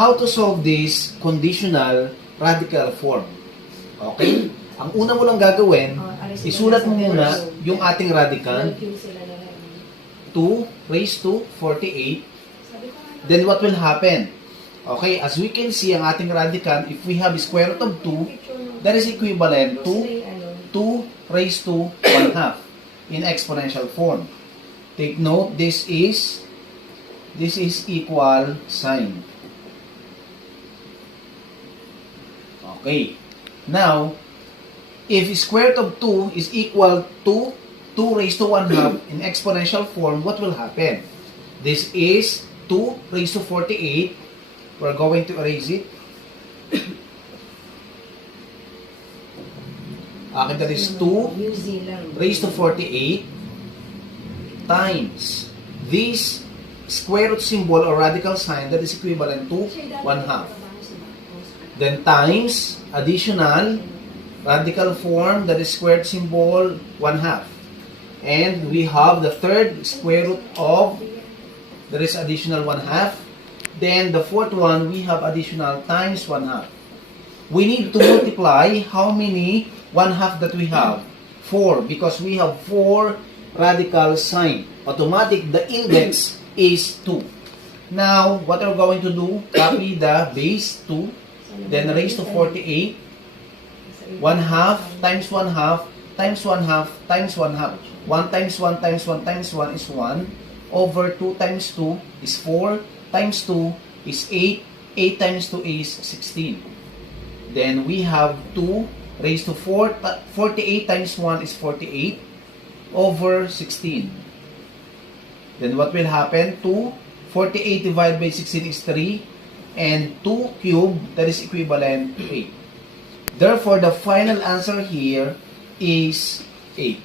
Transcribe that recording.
how to solve this conditional radical form. Okay? Ang una mo lang gagawin, isulat mo muna yung ating radical, 2 raised to 48. Then what will happen? Okay, as we can see, ang ating radical, if we have square root of 2, that is equivalent to 2 raised to 1 half in exponential form. Take note, this is equal sign. Okay. Now, if square root of 2 is equal to 2 raised to 1 half in exponential form, what will happen? This is 2 raised to 48. We're going to erase it. That is 2 raised to 48 times this square root symbol or radical sign that is equivalent to 1 half. Then times additional radical form that is squared symbol 1 half. And we have the third square root of that is additional 1 half. Then the fourth one we have additional times 1 half. We need to multiply how many 1 half that we have? 4, because we have 4 radical sign. Automatic, the index is 2. Now, what are we going to do? Copy the base 2, then raise to 48. 1 half times 1 half times 1 half times 1 half. 1 times 1 times 1 times 1 is 1. Over 2 times 2 is 4. Times 2 is 8. 8 times 2 is 16. Then we have 2 raised to 4. 48 times 1 is 48 over 16. Then what will happen? 2. 48 divided by 16 is 3. And 2 cubed, that is equivalent to 8. Therefore, the final answer here is 8.